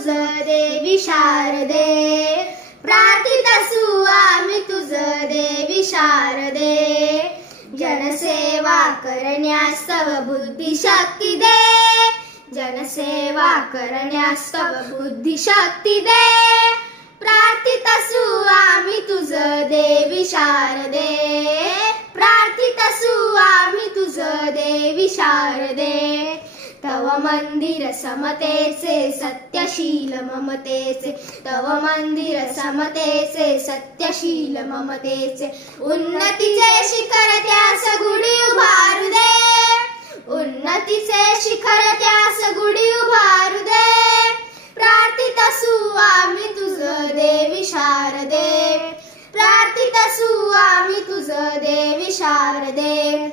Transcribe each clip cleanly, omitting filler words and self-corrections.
तुझं देवी शारदे, प्रार्थित असू आम्ही तुझं देवी शारदे. जनसेवा करण्यास तव बुद्धी शक्ती दे, जनसेवा करण्यास तव बुद्धी शक्ती दे. प्रार्थित असू आम्ही तुझं देवी शारदे, प्रार्थित असू आम्ही तुझं देवी शारदे. तव मंदिर समतेचे सत्यशील ममतेचे, तव मंदिर समतेचे सत्यशील ममतेचे. उन्नतीचे शिखर त्यास गुढी उभारू दे, उन्नतीचे शिखर त्यास गुढी उभारू दे. प्रार्थित असू आम्ही तुझं देवी शारदे, प्रार्थित असू आम्ही तुझं देवी शारदे.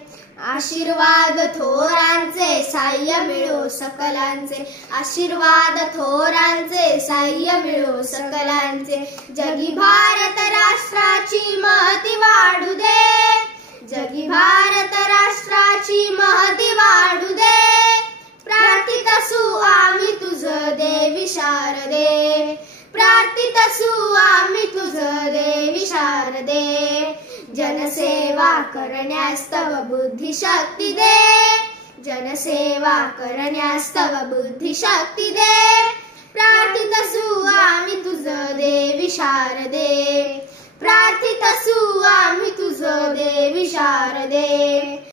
आशीर्वाद थोरांचे साह्य मिळो सकलांचे, आशीर्वाद थोरांचे साह्य मिळो सकलांचे. जगी भारत राष्ट्राची महती वाढू दे, जगी भारत राष्ट्राची महती वाढू दे. प्रार्थित असू आम्ही तुझं देवी शारदे, प्रार्थित असू आम्ही तुझं देवी शारदे. जनसेवा करण्यास तव बुद्धी शक्ती दे, जनसेवा करण्यास तव बुद्धी शक्ती दे. प्रार्थित असू आम्ही तुझं देवी शारदे, प्रार्थित असू आम्ही तुझं देवी शारदे.